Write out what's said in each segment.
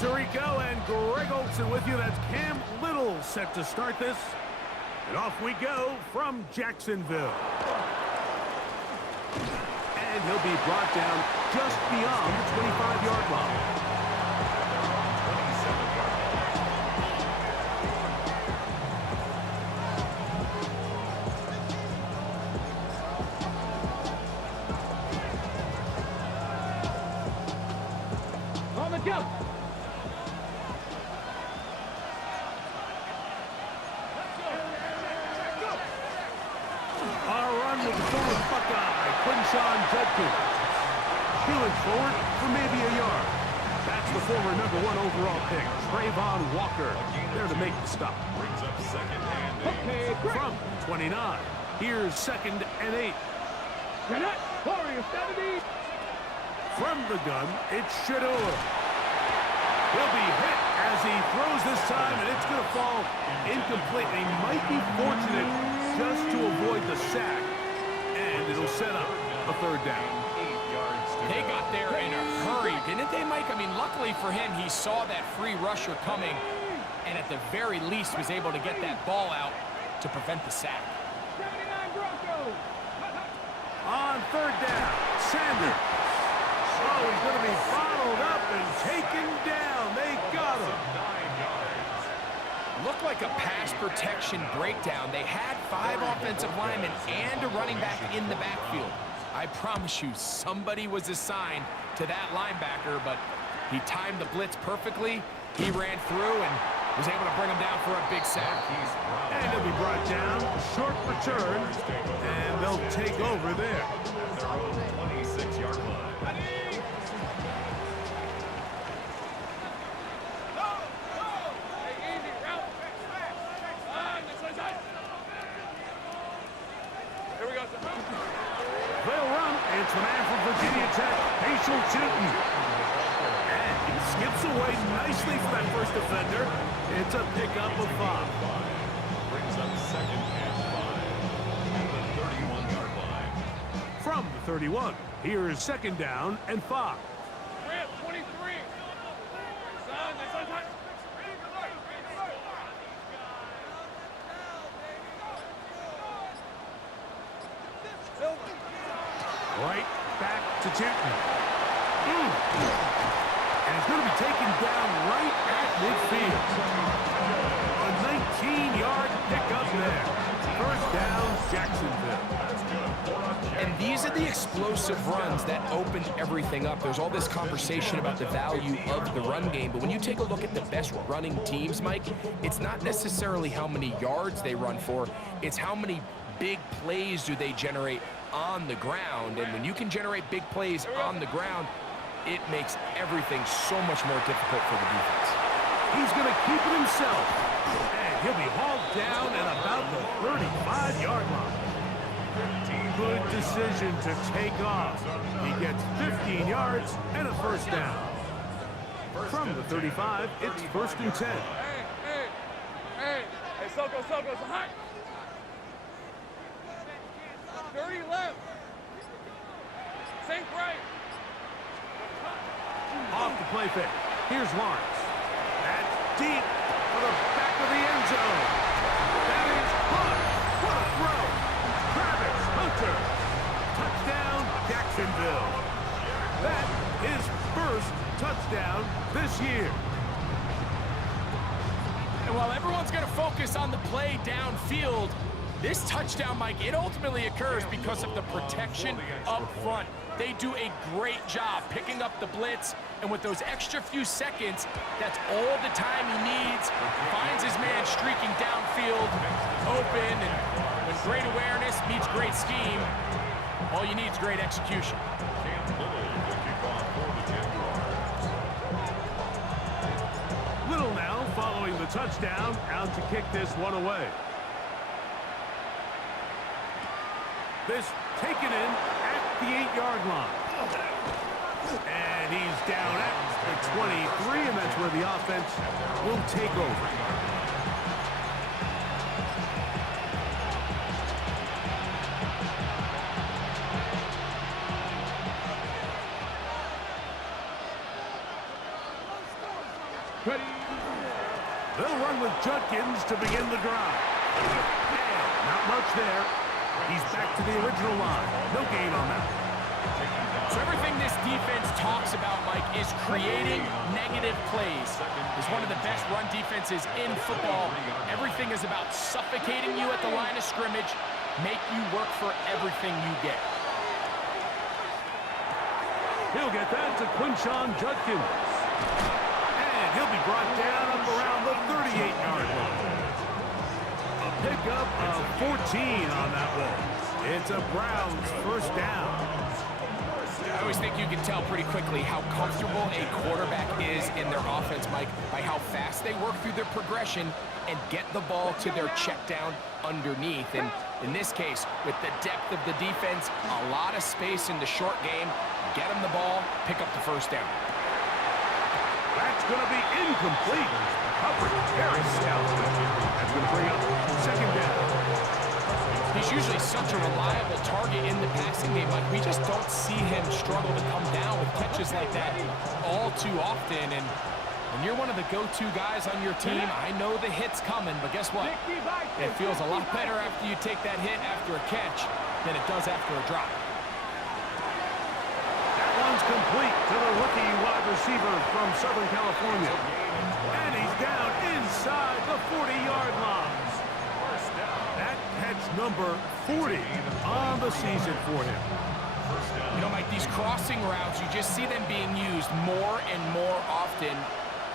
Tirico and Greg Olson with you. That's Cam Little set to start this. And off we go from Jacksonville. And he'll be brought down just beyond the 25-yard line. On the jump. With the forward Buckeye, Quinshawn Judkins. Peeling forward for maybe a yard. That's the former #1 overall pick, Trayvon Walker, there to make the stop. Brings up second and 8. From 29, here's 2nd and 8. From the gun, it's Shador. He'll be hit as he throws this time, and it's going to fall incomplete. He might be fortunate just to avoid the sack. And it'll set up a 3rd down. They got there in a hurry, didn't they, Mike? I mean, luckily for him, he saw that free rusher coming and at the very least was able to get that ball out to prevent the sack. On 3rd down, Sanders. Oh, he's going to be followed up and taken down. They got him. Looked like a pass protection breakdown. They had 5 offensive linemen and a running back in the backfield. I promise you, somebody was assigned to that linebacker, but he timed the blitz perfectly. He ran through and was able to bring him down for a big sack. And he'll be brought down, short return, and they'll take over there. Their own 26-yard line. They'll run. It's the man from Virginia Tech, Haitian Tootin. And he skips away nicely for that first defender. It's a pickup of 5. Brings up 2nd and 5 at the 31-yard line. From the 31, here's 2nd down and 5. Right back to Tootin. And it's going to be taken down right at midfield. A 19-yard pickup there. 1st down, Jacksonville. And these are the explosive runs that open everything up. There's all this conversation about the value of the run game, but when you take a look at the best running teams, Mike, it's not necessarily how many yards they run for, it's how many big plays do they generate on the ground. And when you can generate big plays on the ground, it makes everything so much more difficult for the defense. He's going to keep it himself. And he'll be hauled down at about the 35-yard line. Good decision to take off. He gets 15 yards and a 1st down. From the 35, it's 1st and 10. Hey, Soko, so hot. 30 left. Sink right. Off the play fake. Here's Lawrence. That's deep for the back of the end zone. That is Hunt. What a throw. Travis Hunter. Touchdown, Jacksonville. That is first touchdown this year. And while everyone's going to focus on the play downfield, this touchdown, Mike, it ultimately occurs because of the protection up front. They do a great job picking up the blitz, and with those extra few seconds, that's all the time he needs. Finds his man streaking downfield, open, and when great awareness meets great scheme, all you need is great execution. Little now following the touchdown, out to kick this one away. This taken in at the 8-yard line. And he's down at the 23, and that's where the offense will take over. They'll run with Judkins to begin the drive. And not much there. He's back to the original line. No gain on that. So everything this defense talks about, Mike, is creating negative plays. It's one of the best run defenses in football. Everything is about suffocating you at the line of scrimmage, make you work for everything you get. He'll get that to Quinshon Judkins. And he'll be brought down up around the 38-yard line. A pickup of 14 on that one. It's a Browns first down. I always think you can tell pretty quickly how comfortable a quarterback is in their offense, Mike, by how fast they work through their progression and get the ball to their check down underneath. And in this case, with the depth of the defense, a lot of space in the short game, get them the ball, pick up the first down. That's going to be incomplete. Coverage very stout. That's going to bring up second down. He's usually such a reliable target in the passing game. Like, we just don't see him struggle to come down with catches like that all too often. And when you're one of the go-to guys on your team, I know the hit's coming, but guess what? It feels a lot better after you take that hit after a catch than it does after a drop. That one's complete to the rookie wide receiver from Southern California. And he's down inside the 40-yard line. That catch number 40 on the season for him. You know, Mike, these crossing routes, you just see them being used more and more often.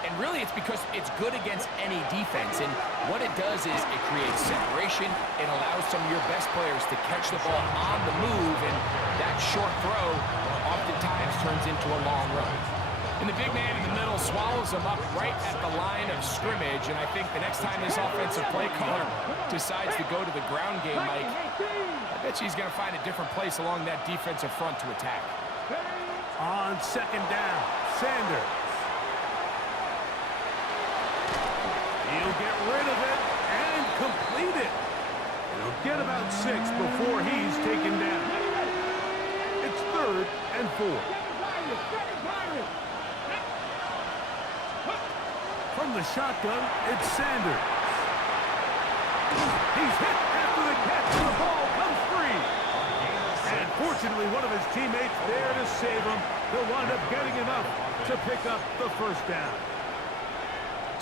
And really, it's because it's good against any defense. And what it does is it creates separation. It allows some of your best players to catch the ball on the move. And that short throw oftentimes turns into a long run. And the big man in the middle swallows him up right at the line of scrimmage. And I think the next time this offensive play caller decides to go to the ground game, Mike, I bet you he's going to find a different place along that defensive front to attack. On second down, Sanders. He'll get rid of it and complete it. He'll get about 6 before he's taken down. It's 3rd and 4. From the shotgun, it's Sanders. He's hit after the catch, and the ball comes free. And fortunately, one of his teammates there to save him. He'll wind up getting enough to pick up the first down.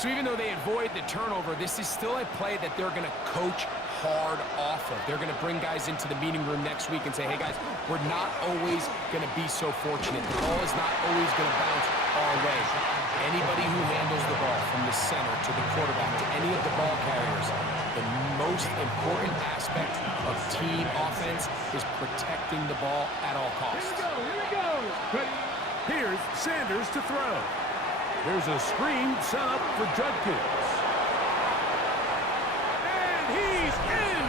So even though they avoid the turnover, this is still a play that they're going to coach hard off of. They're going to bring guys into the meeting room next week and say, hey, guys, we're not always going to be so fortunate. The ball is not always going to bounce our way. Anybody who handles the ball from the center to the quarterback to any of the ball carriers, the most important aspect of team offense is protecting the ball at all costs. Here we go. Here's Sanders to throw. There's a screen set up for Judkins. And he's in!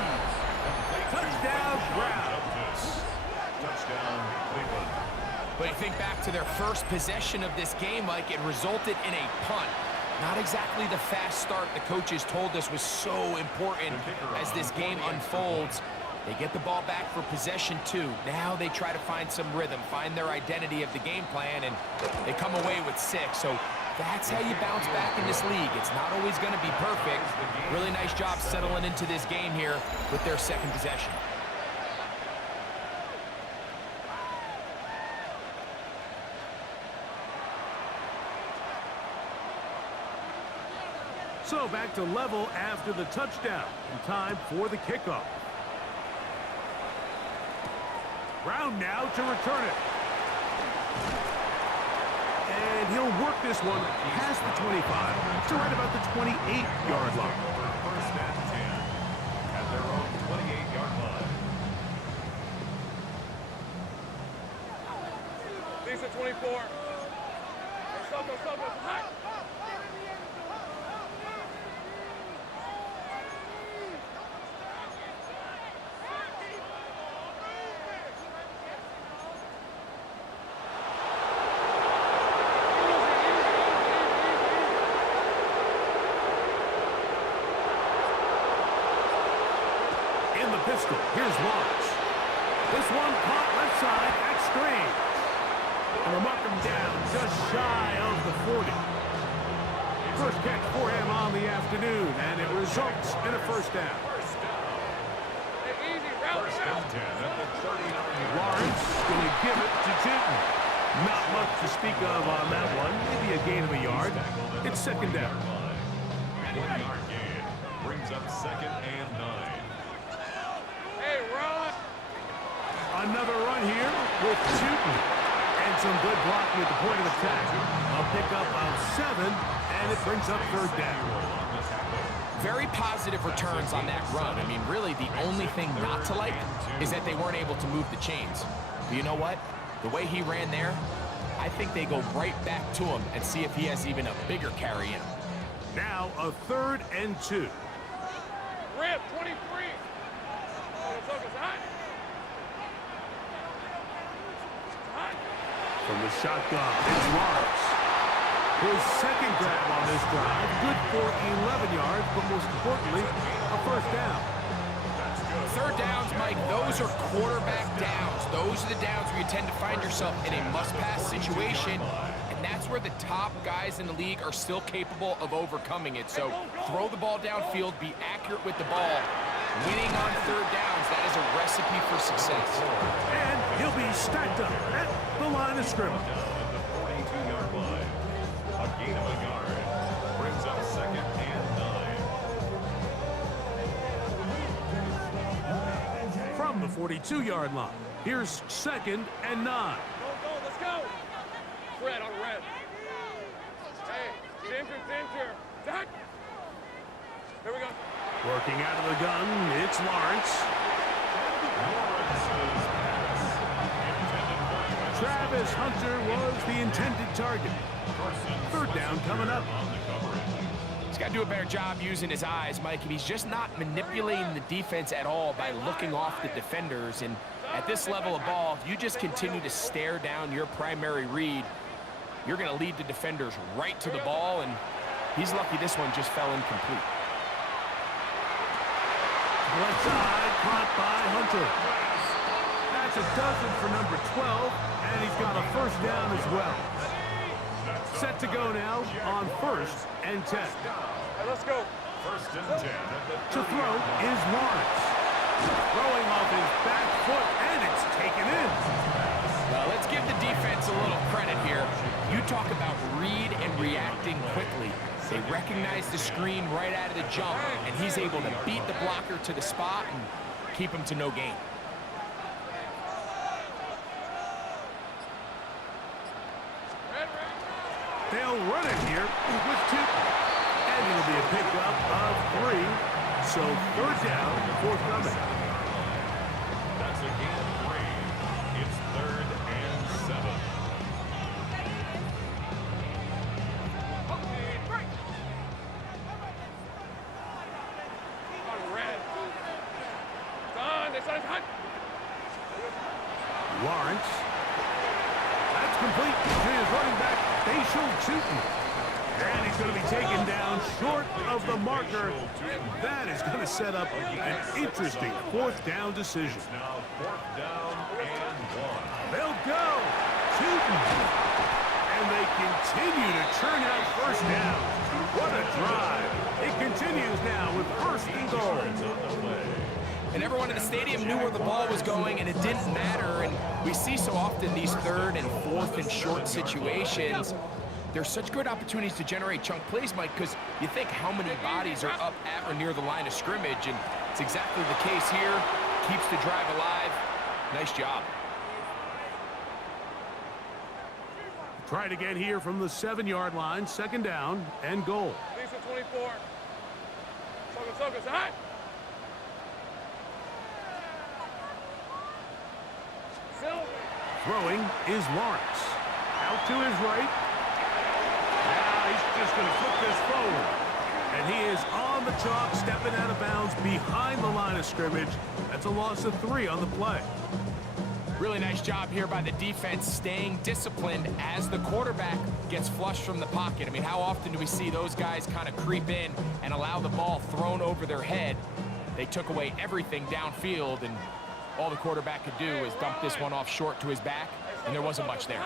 Touchdown, Browns. Touchdown, Cleveland. But you think back to their first possession of this game, Mike, it resulted in a punt. Not exactly the fast start the coaches told us was so important as this game unfolds. They get the ball back for possession 2. Now they try to find some rhythm, find their identity of the game plan, and they come away with 6. So that's how you bounce back in this league. It's not always going to be perfect. Really nice job settling into this game here with their second possession. So back to level after the touchdown. And time for the kickoff. Brown now to return it. And he'll work this one past the 25 to right about the 28-yard line. First and 10 at their own 28-yard line. Lisa 24. Soko, hot. In the pistol, here's Lawrence. This one caught left side at screen. And we'll mark him down just shy of the 40. First catch for him on the afternoon, and it results in a first down. Hey, easy, route. First and 10 at the 39-yard line. Lawrence going to give it to Tootin. Not much to speak of on that one. Maybe a gain of a yard. It's second down. 1-yard gain brings up second and 9. Hey, run. Another run here with Tootin. And some good blocking at the point of attack. A pickup of 7, and it brings up third down. Very positive returns on that run. I mean, really, the only thing not to like is that they weren't able to move the chains. But you know what? The way he ran there, I think they go right back to him and see if he has even a bigger carry in him. Now a 3rd and 2. Rip, 23. Focus, hot. Hot. From the shotgun, it's Lawrence. His second grab on this drive, good for 11 yards, but most importantly, a first down. Third downs, Mike, those are quarterback downs. Those are the downs where you tend to find yourself in a must-pass situation, and that's where the top guys in the league are still capable of overcoming it. So throw the ball downfield, be accurate with the ball. Winning on third downs, that is a recipe for success. And he'll be stacked up at the line of scrimmage. At the 42-yard line. A gain of a yard brings up second and 9. From the 42-yard line, here's second and 9. Go, let's go. Fred on red. Hey, Ginger. Zach. Here we go. Working out of the gun, it's Lawrence. Travis Hunter was the intended target. Third down coming up. He's got to do a better job using his eyes, Mike, and he's just not manipulating the defense at all by looking off the defenders. And at this level of ball, if you just continue to stare down your primary read, you're going to lead the defenders right to the ball, and he's lucky this one just fell incomplete. Left side, caught by Hunter. That's a dozen for number 12, and he's got a first down as well. Set to go now on 1st and 10. Hey, let's go. First and 10 at the To throw is Lawrence. Throwing off his back foot, and it's taken in. Well, let's give the defense a little credit here. You talk about read and reacting quickly. They recognize the screen right out of the jump, and he's able to beat the blocker to the spot and keep him to no gain. They'll run it here with Tootin. And it'll be a pickup of 3. So third down, forthcoming. That's a gain of 3. It's 3rd and 7. On red. Don, they said it's hot. Lawrence. That's complete to his running back, Facial Tootin. And he's going to be taken down short of the marker. That is going to set up an interesting 4th down decision. Now 4th down and 1. They'll go. Tootin. And they continue to churn out first down. What a drive. It continues now with 1st and goal. And everyone in the stadium knew where the ball was going, and it didn't matter. And we see so often these 3rd and 4th and short situations. There's such good opportunities to generate chunk plays, Mike, because you think how many bodies are up at or near the line of scrimmage, and it's exactly the case here. Keeps the drive alive. Nice job. Try it again here from the 7-yard line, 2nd down and goal. Lisa 24. Focus, hot. Throwing is Lawrence. Out to his right. Now he's just going to flip this forward. And he is on the chalk, stepping out of bounds behind the line of scrimmage. That's a loss of 3 on the play. Really nice job here by the defense staying disciplined as the quarterback gets flushed from the pocket. I mean, how often do we see those guys kind of creep in and allow the ball thrown over their head? They took away everything downfield, and all the quarterback could do was dump this one off short to his back, and there wasn't much there.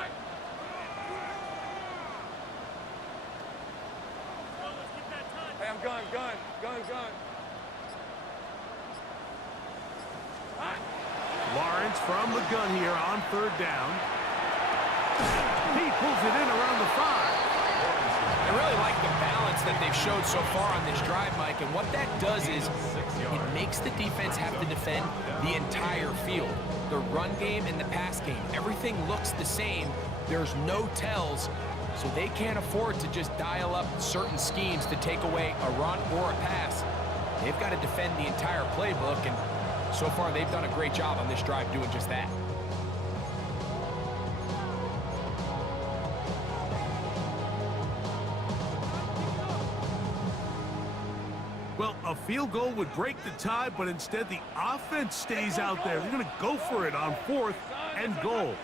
gun. Lawrence from the gun here on third down. He pulls it in around the 5. I really like the balance that they've showed so far on this drive, Mike, and what that does is it makes the defense have to defend the entire field. The run game and the pass game, everything looks the same. There's no tells, so they can't afford to just dial up certain schemes to take away a run or a pass. They've got to defend the entire playbook, and so far they've done a great job on this drive doing just that. Well, a field goal would break the tie, but instead the offense stays out there. They're going to go for it on 4th and goal.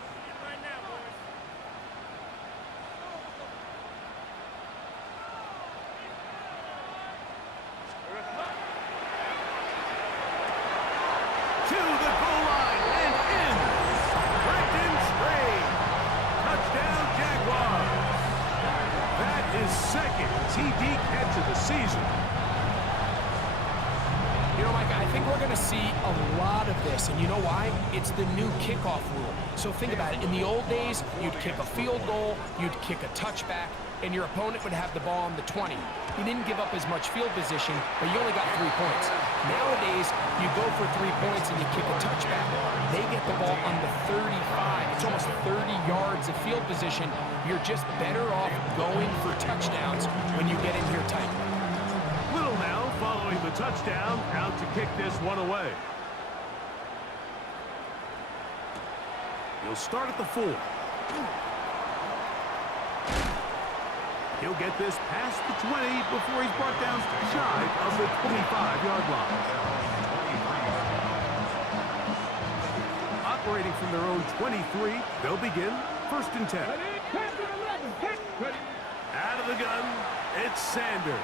To the goal line and in. Brendan Strayed. Touchdown, Jaguars. That is second TD catch of the season. You know, Mike, I think we're going to see a lot of this, and you know why? It's the new kickoff rule. So think about it. In the old days, you'd kick a field goal, you'd kick a touchback, and your opponent would have the ball on the 20. You didn't give up as much field position, but you only got 3 points. Nowadays, you go for 3 points and you kick a touchback. They get the ball on the 35. It's almost 30 yards of field position. You're just better off going for touchdowns when you get in here tight. Little now following the touchdown, out to kick this one away. He'll start at the 4. He'll get this past the 20 before he's brought down shy of the 25-yard line. Operating from their own 23, they'll begin 1st and 10. Out of the gun, it's Sanders.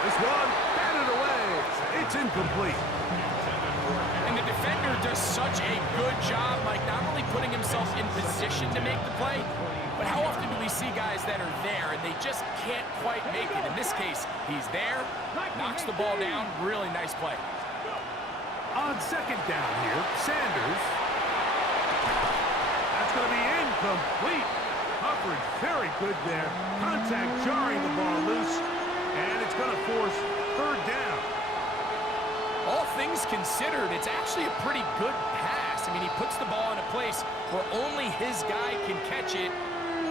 This one, batted away. It's incomplete. And the defender does such a good job, like not only putting himself in position to make the play, but how often do we see guys that are there and they just can't quite make it? In this case, he's there, knocks the ball down, really nice play. On 2nd down here, Sanders. That's going to be incomplete. Coverage very good there. Contact jarring the ball loose, and it's going to force 3rd down. All things considered, it's actually a pretty good pass. I mean, he puts the ball in a place where only his guy can catch it.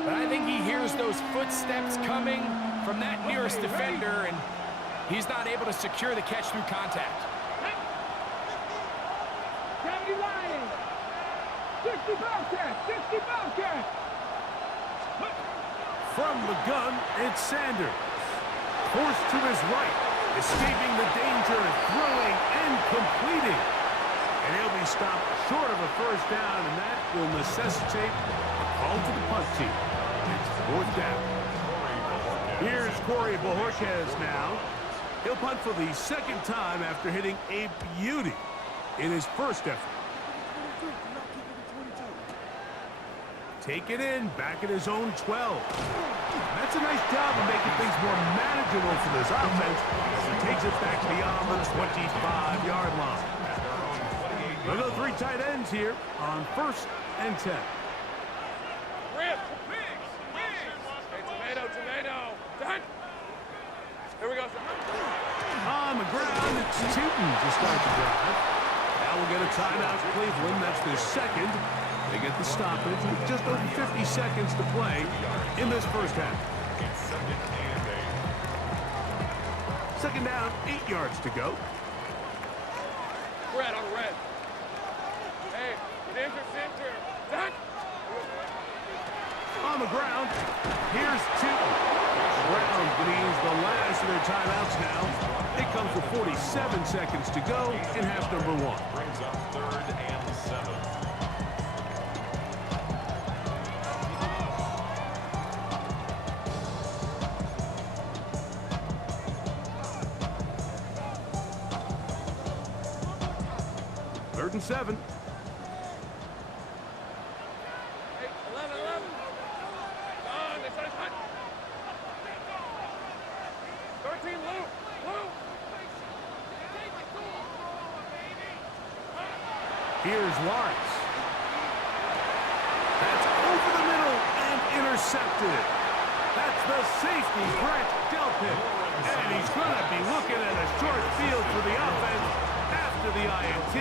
But I think he hears those footsteps coming from that nearest defender, and he's not able to secure the catch through contact. 65 catch. From the gun, it's Sanders. Forced to his right, escaping the danger, throwing and completing. And he'll be stopped short of a 1st down, and that will necessitate a call to the punt team. It's 4th down. Here's Corey Bojorquez now. He'll punt for the 2nd time after hitting a beauty in his 1st effort. Take it in, back at his own 12. That's a nice job of making things more manageable for this offense as he takes it back beyond the 25-yard line. We'll go 3 tight ends here on 1st and 10. Rip. Hey, tomato. Done. Here we go. On the ground, it's Tootin to start the drive. Now we'll get a timeout to Cleveland. That's their 2nd. They get the stoppage with just over 50 seconds to play in this 1st half. 2nd down, 8 yards to go. Red on red. Hey, center. Done. On the ground, here's Tootin. Brown gleans the last of their timeouts now. It comes with 47 seconds to go in half number 1. Brings up 3rd and 7. Third and 7. Hey, 11. Here's Lawrence. That's over the middle and intercepted. That's the safety, Brett Delpit. And he's going to be looking at a short field for the offense after the INT.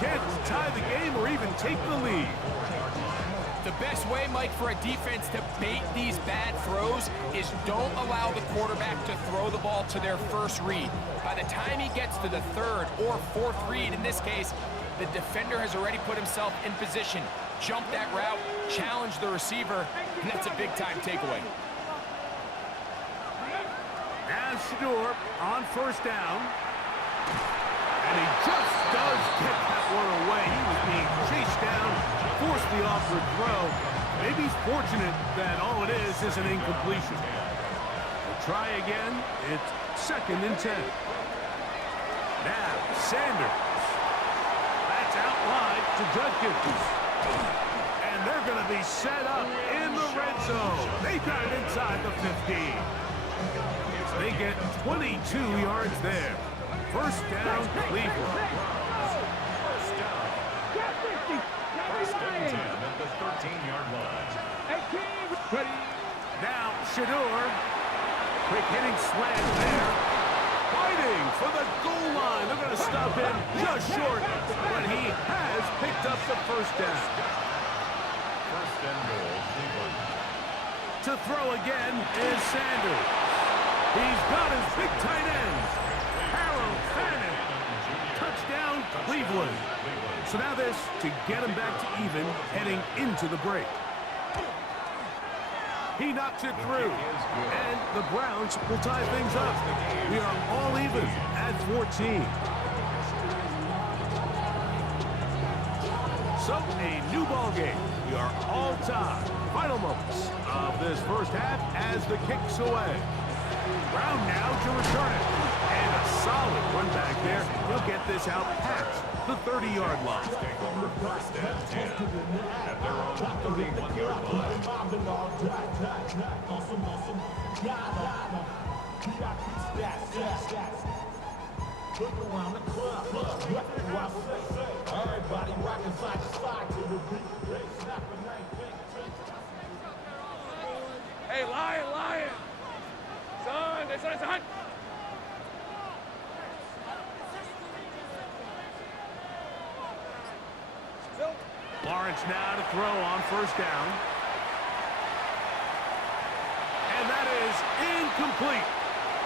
Chance to tie the game or even take the lead. The best way, Mike, for a defense to bait these bad throws is don't allow the quarterback to throw the ball to their first read. By the time he gets to the third or fourth read, in this case, the defender has already put himself in position, jump that route, challenge the receiver, and that's a big-time takeaway. Now Shador on first down. And he just does get that one away. He was being chased down, forced the awkward throw. Maybe he's fortunate that all it is an incompletion. We'll try again. It's 2nd and 10. Now, Sanders. That's out wide to Judkins. And they're going to be set up in the red zone. They got it inside the 15. They get 22 yards there. First down, Cleveland. First and 10 at the 13-yard line. Now, Shador. Quick hitting slant there. Fighting for the goal line. They're going to stop him just short, but he has picked up the first down. First and goal, Cleveland. To throw again is Sanders. He's got his big tight ends. Harold Fannin. Touchdown, Cleveland. So now this to get him back to even heading into the break. He knocks it through, and the Browns will tie things up. We are all even at 14. So, a new ball game. We are all tied. Final moments of this first half as the kick's away. Brown now to return it. And a solid run back there. He'll get this out past the 30-yard line. First and 10 at their own 31-yard line. Look around the club. Everybody rocking side to side to the beat. Hey, Lion! Son! Lawrence now to throw on first down. And that is incomplete.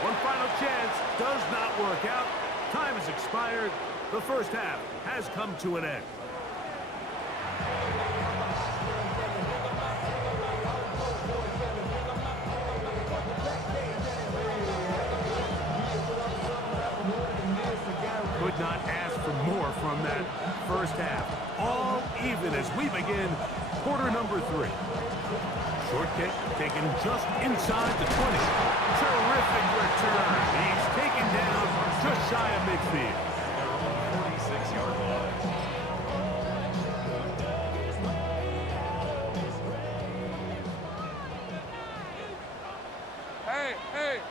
One final chance does not work out. Time has expired. The first half has come to an end. Could not ask for more from that first half. All even as we begin quarter number 3. Short kick taken just inside the 20. Terrific return. He's taken down just shy of midfield. 46-yard line. Hey!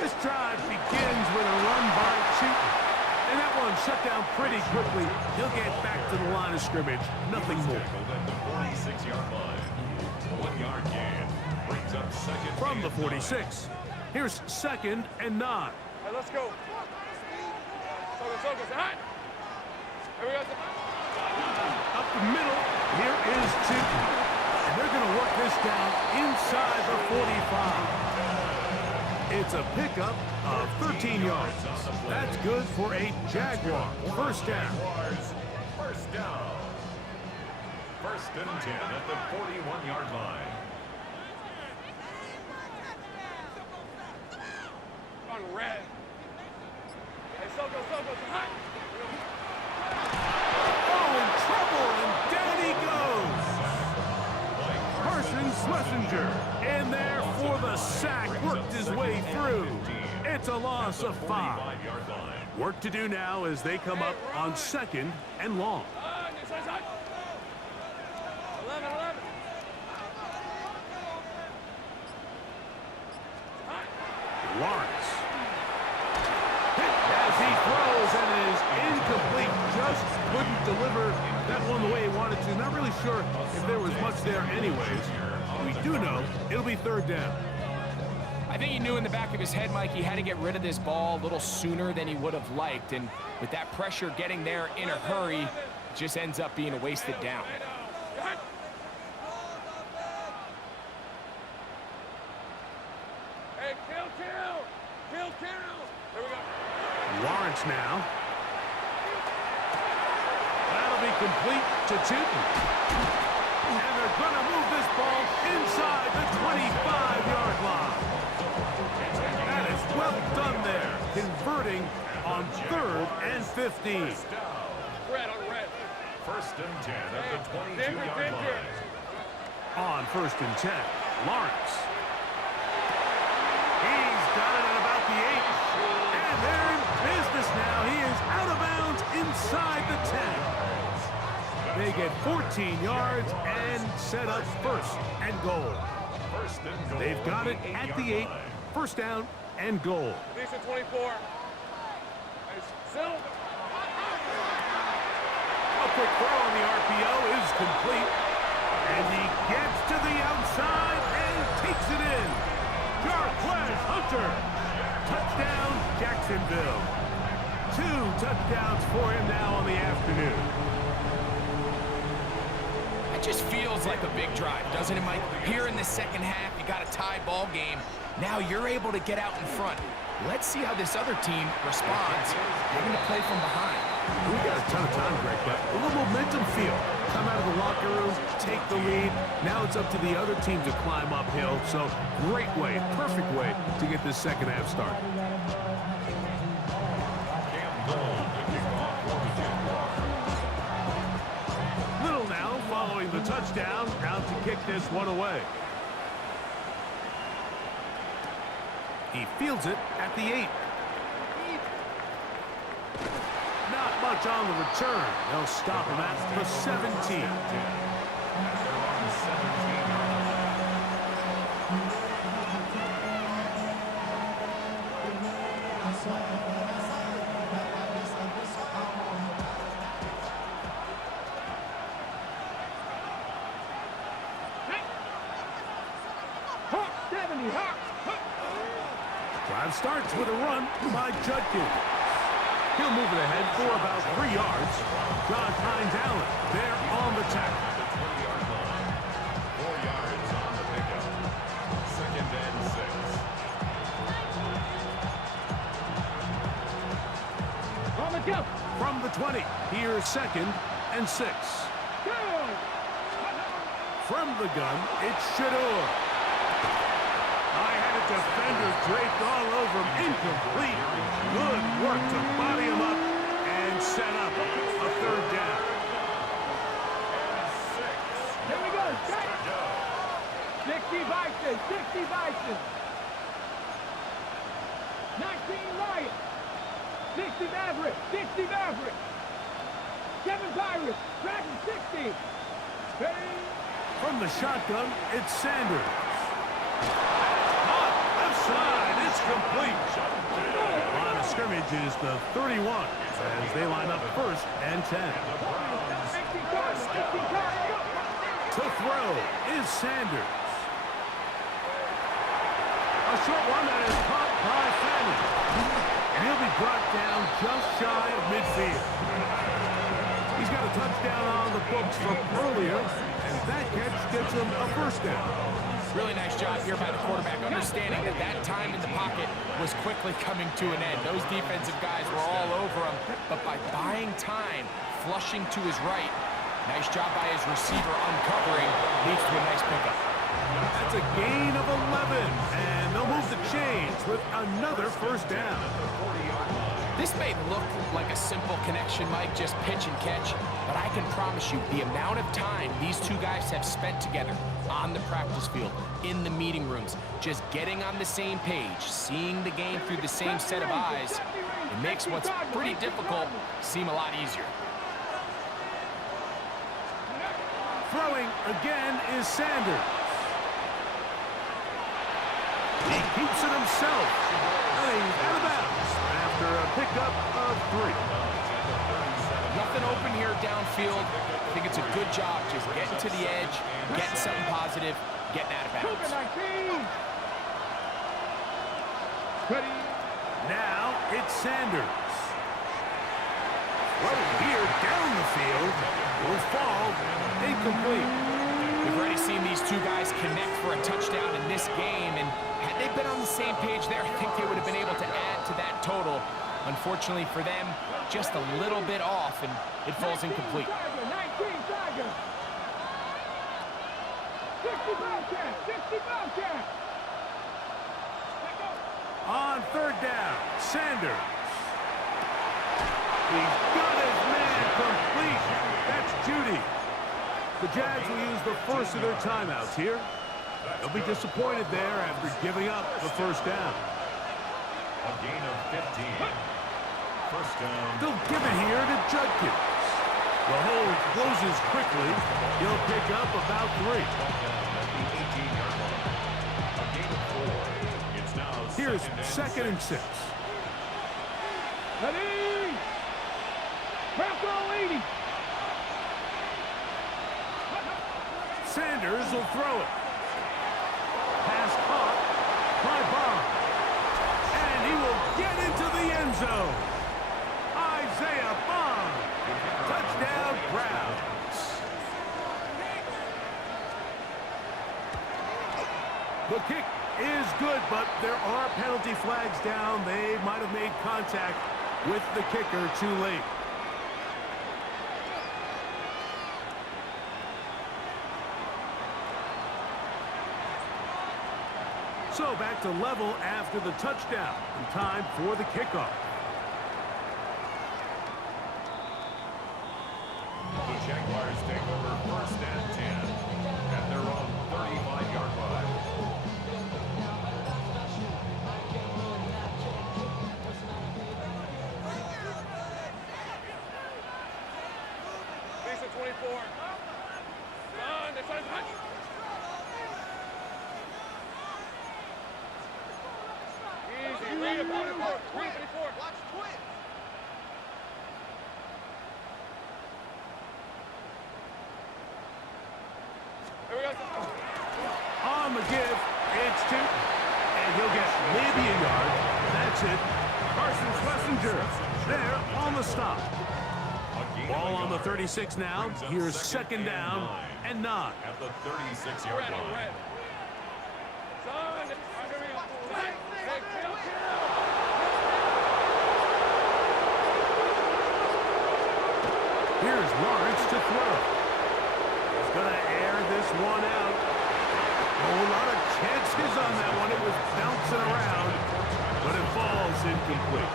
This drive begins with a run by Cheaton. And that one shut down pretty quickly. He'll get back to the line of scrimmage. Nothing more. Tackled at the 46-yard line. 1-yard gain. Brings up second. From the and 46. Here's 2nd and 9. Hey, let's go. Soga, hot. Here we go. Up the middle, here is Cheaton. And they're going to work this down inside the 45. It's a pickup of 13 yards. That's good for a Jaguar. First down. First down. First and 10 at the 41-yard line. On red. Hey, Soga, hot. Oh, in trouble, and down he goes. Parsons Schlesinger in there for the sack. Worked his way through. It's a loss of 5. Work to do now as they come up on 2nd and long. 11. Lawrence. Hit as he throws and is incomplete. just couldn't deliver that one the way he wanted to. Not really sure if there was much there anyways. We do know it'll be third down. I think he knew in the back of his head, Mike, he had to get rid of this ball a little sooner than he would have liked. And with that pressure getting there in a hurry, it just ends up being a wasted down. Hey, kill. There we go. Lawrence now. That'll be complete to Tootin. And they're going to move this ball inside the 25-yard line. That is well done there, converting on 3rd and 15. Red on red. First and 10 at the 22-yard line. On 1st and 10, Lawrence. He's got it at about the 8. And they're in business now. He is out of bounds inside the 10. They get 14 yards and set up 1st and goal. First and goal. They've got it at the 8. 1st down and goal. Lisa 24. Silver. A quick throw on the RPO is complete. And he gets to the outside and takes it in. Jarquez Hunter. Touchdown, Jacksonville. 2 touchdowns for him now on the afternoon. It just feels like a big drive, doesn't it, Mike? Here in the second half, you got a tie ball game. Now you're able to get out in front. Let's see how this other team responds. They're going to play from behind. We got a ton of time, Greg, but a little momentum feel. Come out of the locker room, take the lead. Now it's up to the other team to climb uphill. So great way, perfect way to get this second half started. Little now following the touchdown, out to kick this one away. He fields it at the 8. Not much on the return. They'll stop him at the 17. Drive starts with a run by Judkins. He'll move it ahead for about 3 yards. Josh Hines-Allen there on the tackle. 20-yard line. 4 yards on the pickup. 2nd and 6. On the go. From the 20, here's 2nd and 6. Go. From the gun, it's Shador. I had a defender draped all over him. Incomplete. Good work to body him up and set up a 3rd down. Here we go. 60 Bison. 60 Bison. 19 Lions. 60 Maverick. 60 Maverick. 7 Pirates. Dragon 60. Ready? From the shotgun, it's Sanders. Caught left side. It's complete. Line of scrimmage is the 31 as they line up 1st and 10. 60 cards. 60 cards. To throw is Sanders. A short one that is caught by Fanning. And he'll be brought down just shy of midfield. He's got a touchdown on the books from earlier, and that catch gets him a 1st down. Really nice job here by the quarterback, understanding that that time in the pocket was quickly coming to an end. Those defensive guys were all over him, but by buying time, flushing to his right, nice job by his receiver uncovering, leads to a nice pickup. That's a gain of 11, and they'll move the chains with another 1st down. This may look like a simple connection, Mike, just pitch and catch, but I can promise you the amount of time these two guys have spent together on the practice field, in the meeting rooms, just getting on the same page, seeing the game through the same set of eyes, it makes what's pretty difficult seem a lot easier. Throwing again is Sanders. He keeps it himself. And he's out of bounds after a pickup of 3. Nothing open here downfield. I think it's a good job just getting to the edge, getting something positive, getting out of bounds. Now it's Sanders. Throw here down the field. Will fall incomplete. We've already seen these two guys connect for a touchdown in this game, and had they been on the same page there, I think they would have been able to add to that total. Unfortunately for them, just a little bit off, and it falls incomplete. 19 Tigers. 60 Bobcats. 60 Bobcats. On third down, Sanders. He's got his man complete. That's Judy. The Jags will use the first of their timeouts here. They'll be disappointed there after giving up the first down. A gain of 15. First down. They'll give it here to Judkins. The hold closes quickly. He'll pick up about 3. At the 18-yard line. A gain of 4. It's now Here's second and 6. Ready. Bravo 80. Sanders will throw it. Pass caught by Bond. And he will get into the end zone. Isaiah Bond. Touchdown, Browns. The kick is good, but there are penalty flags down. They might have made contact with the kicker too late. So back to level after the touchdown. And time for the kickoff. The Jaguars take over first and 10 at their own 35-yard line. Lisa 24. Come on, that's on touch. Easy, read it, read it, read it. Watch twins. Here we go. On the give, it's 2. And he'll get maybe a yard. That's it. Carson Schlesinger there on the stop. Ball on the 36 now. Here's second down and 9. At the 36-yard line. Son, Here's Lawrence to throw. He's going to air this one out. A whole lot of chances on that one. It was bouncing around, but it falls incomplete.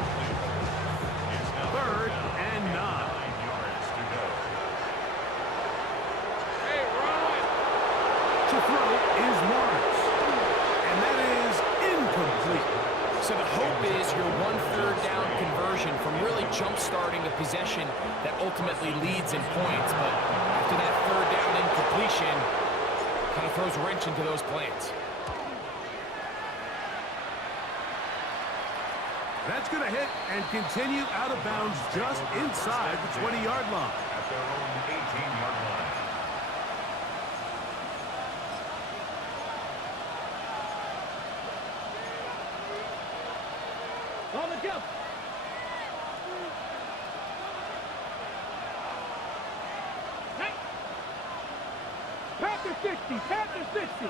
Third and 9. 9 yards to go. Hey, run! To throw is Lawrence. And that is incomplete. So the hope is your 1/3 down conversion from really jump-starting a possession that ultimately leads in points. But after that 3rd down incompletion, kind of throws a wrench into those plans. That's going to hit and continue out of bounds just inside the 20-yard line. At their own 18-yard line. On the jump. Panther 60, Panther 60.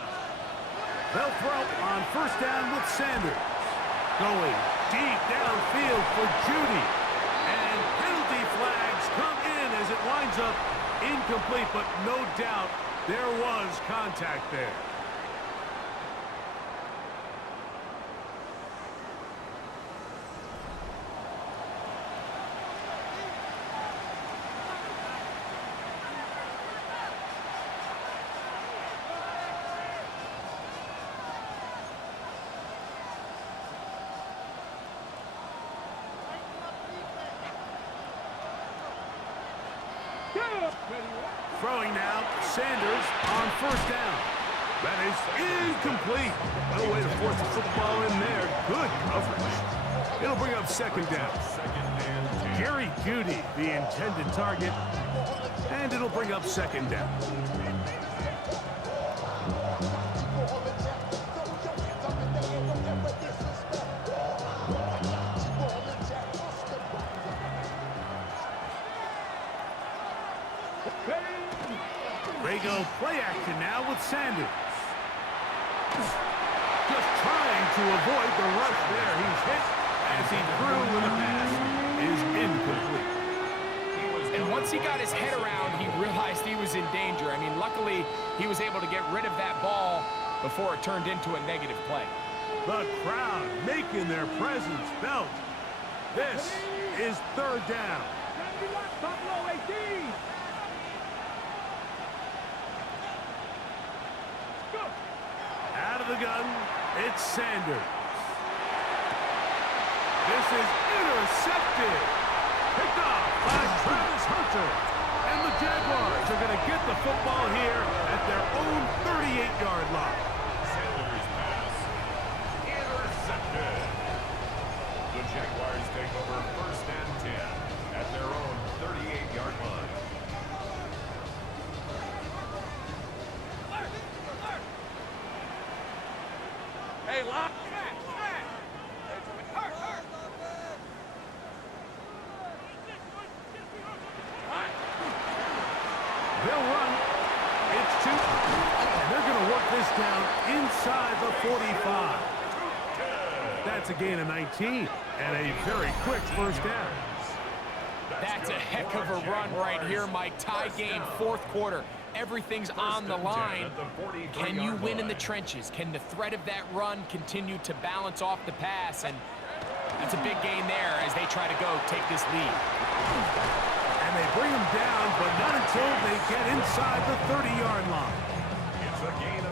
They'll throw on first down with Sanders. Going deep downfield for Judy. And penalty flags come in as it winds up incomplete, but no doubt there was contact there. Throwing now, Sanders on first down. That is incomplete. No way to force the football in there. Good coverage. It'll bring up second down. Jerry Jeudy, the intended target. And it'll bring up second down. They go play action now with Sanders. Just trying to avoid the rush there. He's hit as he threw with a pass. Is incomplete. And once he got his head around, he realized he was in danger. I mean, luckily, he was able to get rid of that ball before it turned into a negative play. The crowd making their presence felt. This is third down. Out of the gun, it's Sanders. This is intercepted. Picked off by Travis Hunter. And the Jaguars are going to get the football here at their own 38-yard line. Sanders' pass intercepted. The Jaguars take over first and 10 at their own 38-yard line. Hey, lock. They'll run. It's two. And they're going to work this down inside the 45. That's a gain of 19 and a very quick first down. That's a heck of a run right here, Mike. Tie game, fourth quarter. Everything's on the line. Can you win in the trenches? Can the threat of that run continue to balance off the pass? And that's a big gain there as they try to go take this lead. And they bring him down, but not until they get inside the 30-yard line.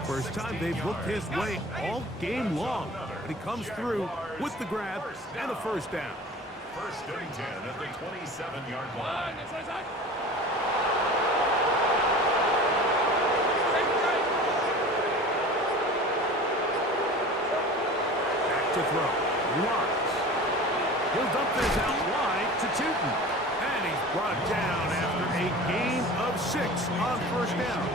First time they've looked his way all game long. And he comes through with the grab and a first down. First and 10 at the 27-yard line. Back to throw. Lawrence. He'll dump this out wide to Tootin. And he's brought down after a gain of 6 on first down.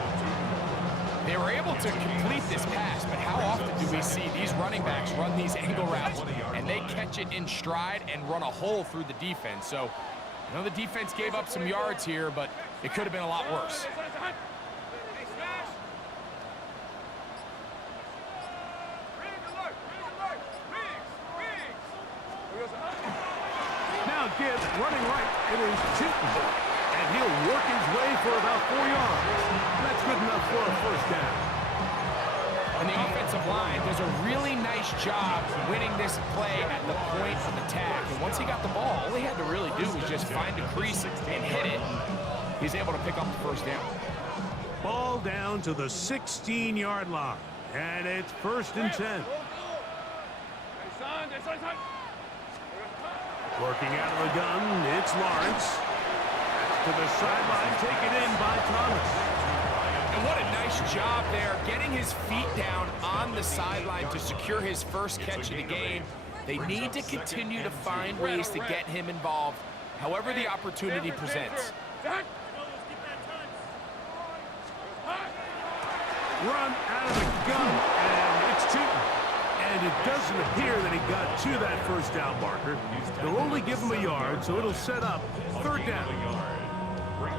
They were able to complete this pass, but how often do we see these running backs run these angle routes and they catch it in stride and run a hole through the defense? So, I know the defense gave up some yards here, but it could have been a lot worse. Now Gibbs running right. It is Tootin. And he'll work his way for about 4 yards. That's good enough for a first down. And the offensive line does a really nice job winning this play at the point of attack. And once he got the ball, all he had to really do was just find a crease and hit it. He's able to pick up the first down. Ball down to the 16-yard line. And it's first and 10. Working out of the gun, it's Lawrence. To the sideline, taken in by Thomas. And what a nice job there, getting his feet down on the sideline to secure his first catch of the game. They need to continue to find ways to get him involved, however the opportunity presents. Run out of the gun, and it's Tootin. And it doesn't appear that he got to that first down marker. They'll only give him a yard, so it'll set up third down.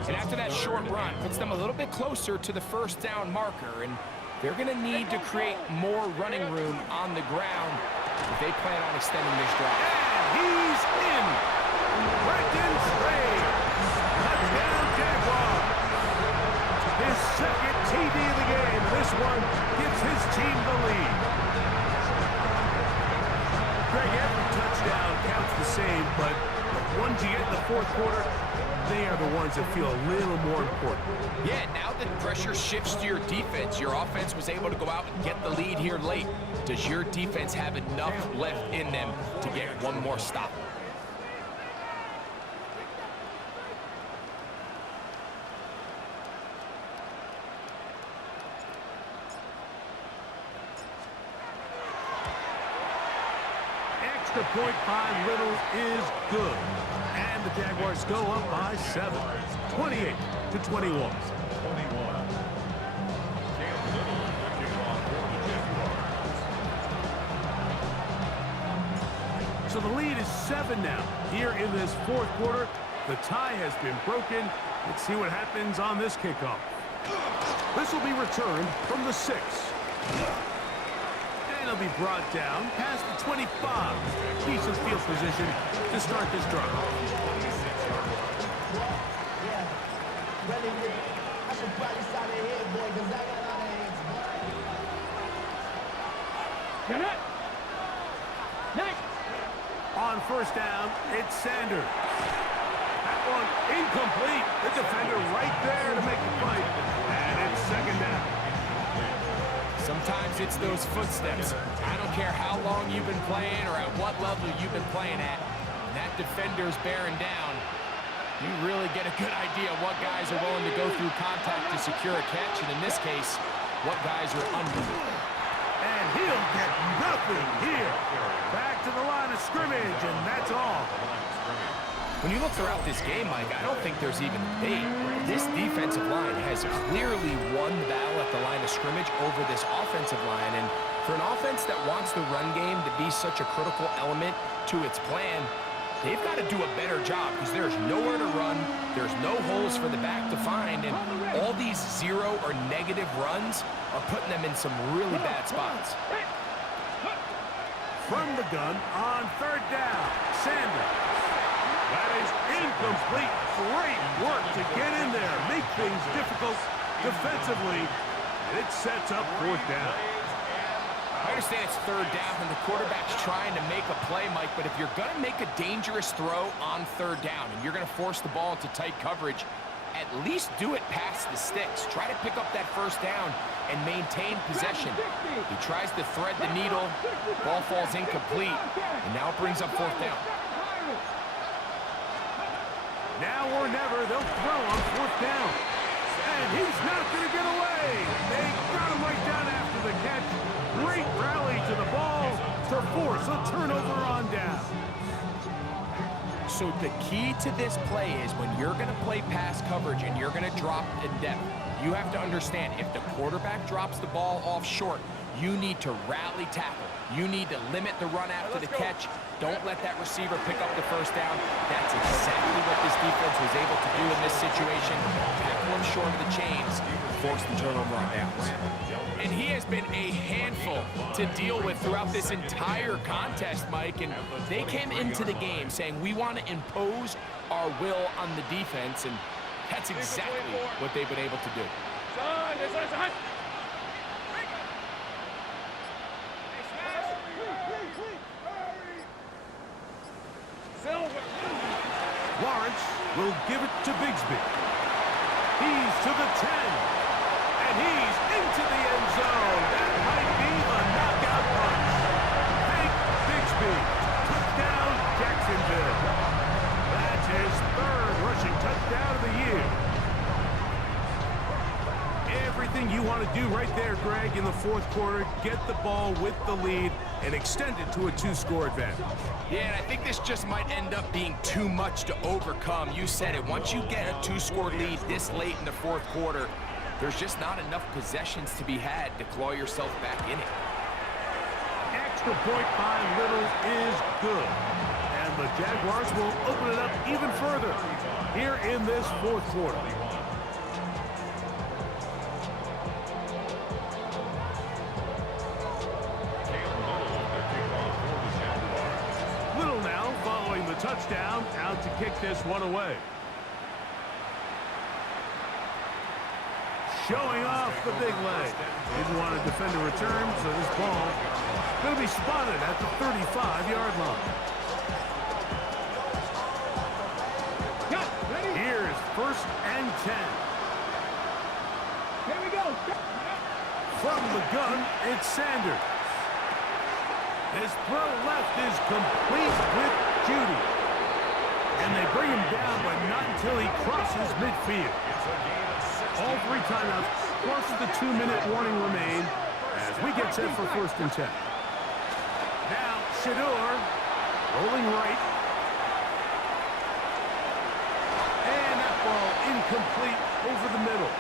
And after that short run, puts them a little bit closer to the first down marker, and they're going to need to create more running room on the ground if they plan on extending this drive. And he's in. Brendan Strays. Touchdown Jaguars. His second TD of the game. This one gives his team the lead. Greg, every touchdown counts the same, but the ones you get in the fourth quarter, they are the ones that feel a little more important. Yeah, now that pressure shifts to your defense, your offense was able to go out and get the lead here late. Does your defense have enough left in them to get one more stop? Extra point by Little is good. And the Jaguars go up by 7. 28-21. So the lead is 7 now. Here in this fourth quarter, the tie has been broken. Let's see what happens on this kickoff. This will be returned from the 6. And it'll be brought down past the 25. Decent field position to start this drive. I should probably start it here, boy, because I got out of hands, Get it. Next. On first down, it's Sanders. That one incomplete. The defender right there to make the play. And it's second down. Sometimes it's those footsteps. I don't care how long you've been playing or at what level you've been playing at. When that defender's bearing down, you really get a good idea of what guys are willing to go through contact to secure a catch, and in this case, what guys are under. And he'll get nothing here. Back to the line of scrimmage, and that's all. When you look throughout this game, Mike, I don't think there's even a debate. This defensive line has clearly won the battle at the line of scrimmage over this offensive line, and for an offense that wants the run game to be such a critical element to its plan, they've got to do a better job because there's nowhere to run, there's no holes for the back to find, and all these zero or negative runs are putting them in some really bad spots. From the gun on third down, Sanders. That is incomplete. Great work to get in there, make things difficult defensively, and it sets up fourth down. I understand it's third down and the quarterback's trying to make a play, Mike, but if you're going to make a dangerous throw on third down and you're going to force the ball into tight coverage, at least do it past the sticks. Try to pick up that first down and maintain possession. He tries to thread the needle, ball falls incomplete, and now it brings up fourth down. Now or never, they'll throw on fourth down. And he's not going to get away. They got him right down after the catch. Great rally to the ball to force a turnover on down. So the key to this play is when you're going to play pass coverage and you're going to drop in depth, you have to understand if the quarterback drops the ball off short, you need to rally tackle. You need to limit the run after the catch. Don't let that receiver pick up the first down. That's exactly what this defense was able to do in this situation. Tackle him short of the chains, force the turnover on downs. And he has been a handful to deal with throughout this entire contest, Mike. And they came into the game saying, we want to impose our will on the defense. And that's exactly what they've been able to do. Lawrence will give it to Bigsby. He's to the 10. And he's into the end zone. That might be a knockout punch. Hank Bigsby. Touchdown, Jacksonville. That's his third rushing touchdown of the year. Everything you want to do right there, Greg, in the fourth quarter, get the ball with the lead and extend it to a 2-score advantage. Yeah, and I think this just might end up being too much to overcome. You said it. Once you get a 2-score lead this late in the fourth quarter, there's just not enough possessions to be had to claw yourself back in it. Extra point by Little is good. And the Jaguars will open it up even further here in this fourth quarter. Little now following the touchdown, out to kick this one away. Showing off the big leg. Didn't want to defend a return, so this ball going to be spotted at the 35-yard line. Here's first and 10. Here we go. From the gun, it's Sanders. His throw left is complete with Judy. And they bring him down, but not until he crosses midfield. All three timeouts plus the 2-minute warning remain as we get set for first and 10. Now, Shador Rolling right. And that ball incomplete over the middle.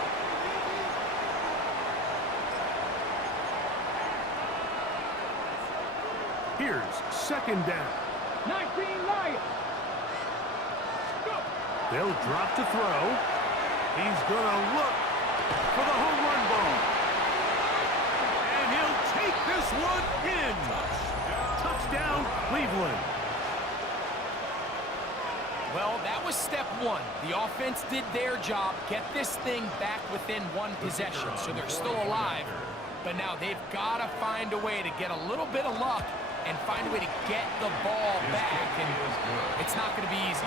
Here's second down. 19 Lions. Go. They'll drop to throw. He's going to look for the home run ball. And he'll take this one in. Touchdown, Cleveland. Well, that was step one. The offense did their job, get this thing back within one possession, so they're still alive. But now they've got to find a way to get a little bit of luck and find a way to get the ball back, and it's not going to be easy.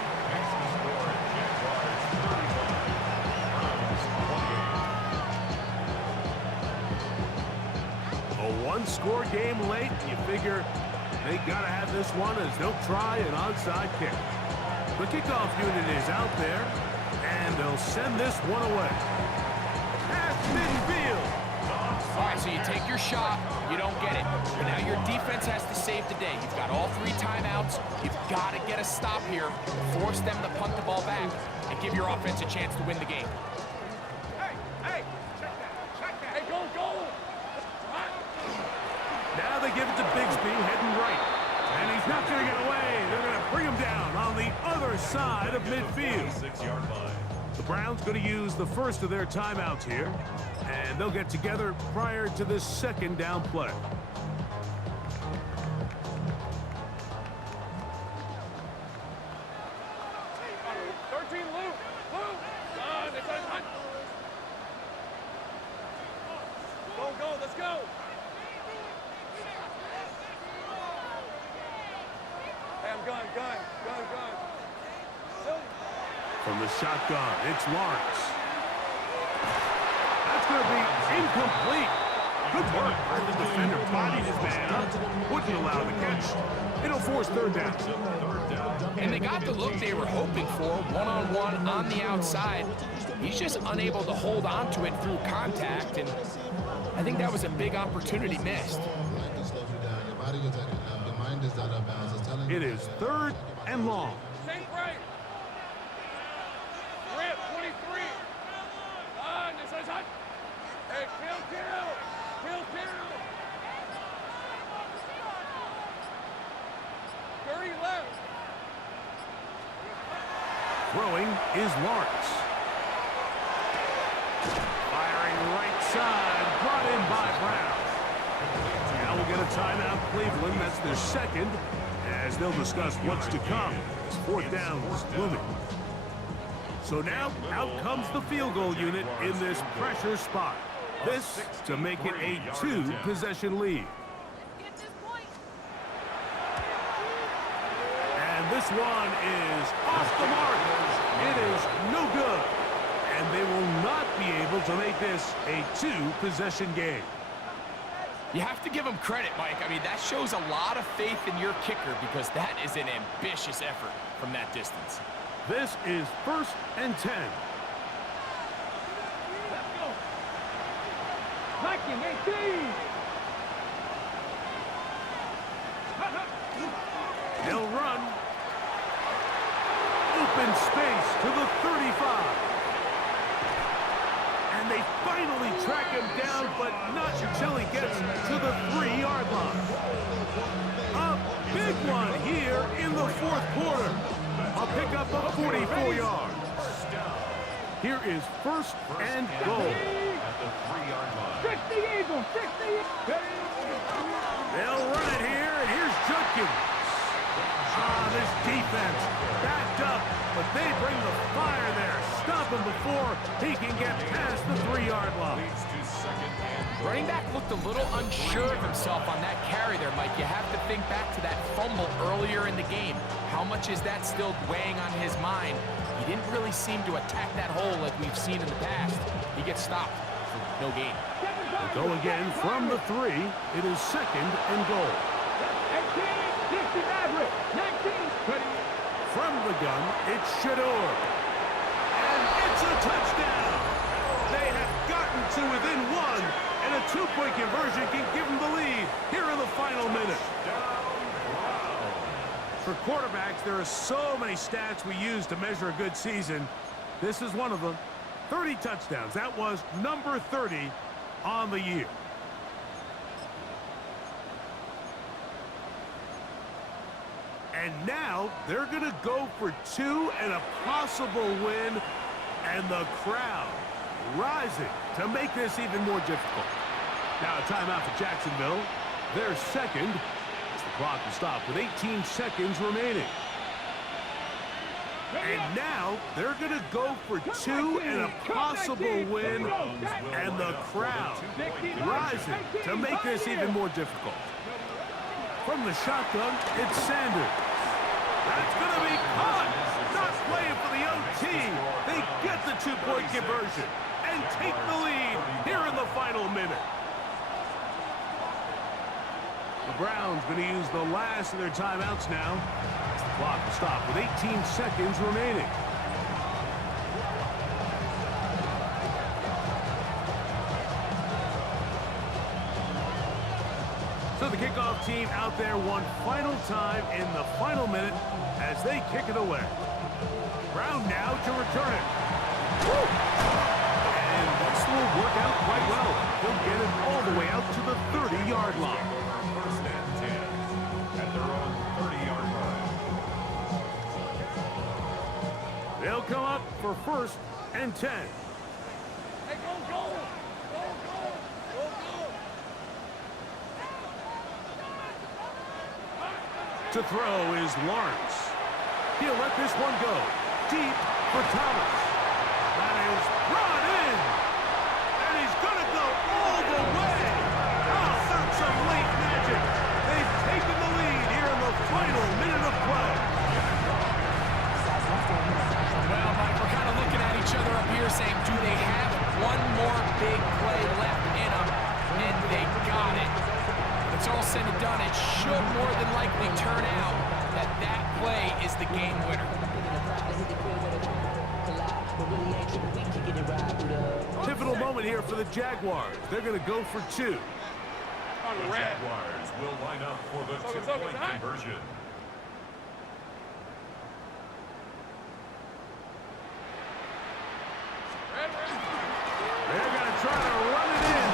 A one-score game late. You figure they got to have this one as they'll try an onside kick. The kickoff unit is out there, and they'll send this one away. Past midfield. All right, so you take your shot, you don't get it. But now your defense has to save the day. You've got all 3 timeouts. You've got to get a stop here, force them to punt the ball back, and give your offense a chance to win the game. Hey, check that. Hey, go. Now they give it to Bigsby, heading right. And he's not going to get away. They're going to bring him down on the other side of midfield. 6-yard line. The Browns going to use the first of their timeouts here, and they'll get together prior to this second down play. Go, let's go. Hey, I'm gun. From the shotgun, it's Lawrence. That's going to be incomplete. Good work. The defender bodied his man up. Wouldn't allow the catch. It'll force third down. And they got the look they were hoping for, one-on-one on the outside. He's just unable to hold on to it through contact, and I think that was a big opportunity missed. It is third and long. Same right. Rip, 23. This is hot. Hey, kill. 30 left. Throwing is Lawrence. Firing right side, brought in by Brown. Now we'll get a timeout, Cleveland. That's their second, as they'll discuss what's to come. This fourth down is looming. So now, out comes the field goal unit in this pressure spot. This to make it a 2-possession lead. And this one is off the mark. It is no good. And they will not be able to make this a 2-possession game. You have to give him credit, Mike. I mean, that shows a lot of faith in your kicker because that is an ambitious effort from that distance. This is 1st and 10. Let's go. 19, 18. They'll run. Open space to the 35. And they finally track him down, but not until he gets to the 3-yard line. A big one here in the 4th quarter. A pickup of 44 yards. Here is 1st and goal. At the 3-yard line. 60 Eagles, 60. They'll run it here, and here's Judkins. This defense backed up, but they bring the fire there. Stop him before he can get past the 3-yard line. Leads to 2nd and goal. Running back looked a little unsure of himself on that carry there, Mike. You have to think back to that fumble earlier in the game. How much is that still weighing on his mind? He didn't really seem to attack that hole like we've seen in the past. He gets stopped for no gain. They'll go again from the 3. It is 2nd and goal. 18, 60 Maverick, 19. From the gun, it's Shador. And it's a touchdown. They have gotten to within 1, and a 2-point conversion can give them the lead here in the final minute. For quarterbacks, there are so many stats we use to measure a good season. This is one of them. 30 touchdowns. That was number 30 on the year. And now they're going to go for 2 and a possible win. And the crowd rising to make this even more difficult. Now a timeout for Jacksonville. Their second. As the clock will stop with 18 seconds remaining. And now they're going to go for 2 and a possible win. And the crowd rising to make this even more difficult. From the shotgun, it's Sanders. That's going to be caught. Not playing for the OT. They get the 2-point conversion and take the lead here in the final minute. The Browns going to use the last of their timeouts now. The clock will stop with 18 seconds remaining. So the kickoff team out there one final time in the final minute as they kick it away. Brown now to return it. Woo! And this will work out quite well. They'll get it all the way out to the 30-yard line. First and 10 at their own 30-yard line. They'll come up for first and 10. Hey, go, go! Go, go! Go, go! To throw is Lawrence. He'll let this one go. Deep for Thomas. That is brought in. And he's going to go all the way. Oh, that's some late magic. They've taken the lead here in the final minute of play. Well, Mike, we're kind of looking at each other up here saying, do they have one more big play left in them? And they got it. When it's all said and done, it should more than likely turn out that that play is the game winner. Pivotal moment here for the Jaguars. They're going to go for 2. The Jaguars will line up for the 2-point conversion. They're going to try to run it in.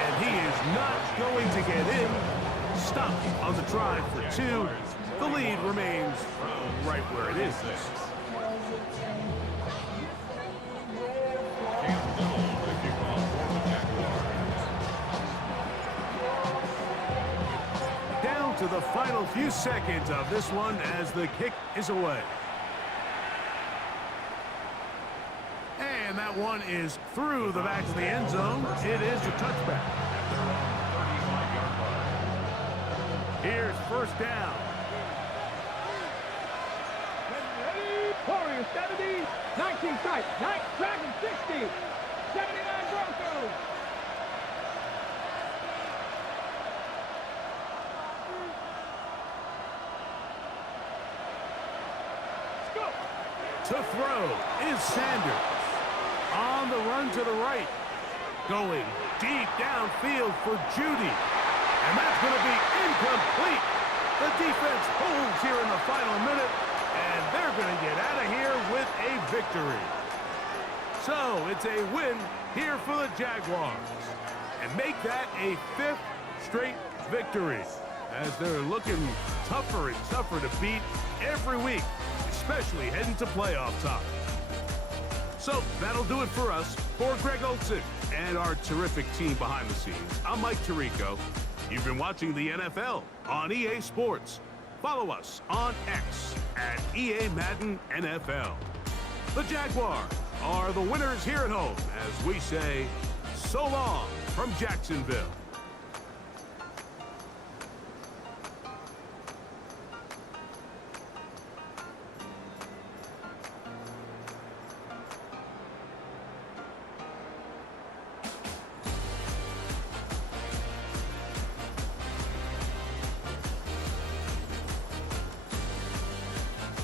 And he is not going to get in. Stopped on the try for 2. The lead remains right where it is. Down to the final few seconds of this one as the kick is away. And that one is through the back of the end zone. It is a touchback. Here's first down. Warriors 70, 19 tight, Dragons 60, 79 Broncos. To throw is Sanders. On the run to the right. Going deep downfield for Judy. And that's going to be incomplete. The defense holds here in the final minute. And they're going to get out of here with a victory. So it's a win here for the Jaguars. And make that a 5th straight victory. As they're looking tougher and tougher to beat every week, especially heading to playoff time. So that'll do it for us. For Greg Olson and our terrific team behind the scenes, I'm Mike Tirico. You've been watching the NFL on EA Sports. Follow us on X at EA Madden NFL. The Jaguars are the winners here at home as we say so long from Jacksonville.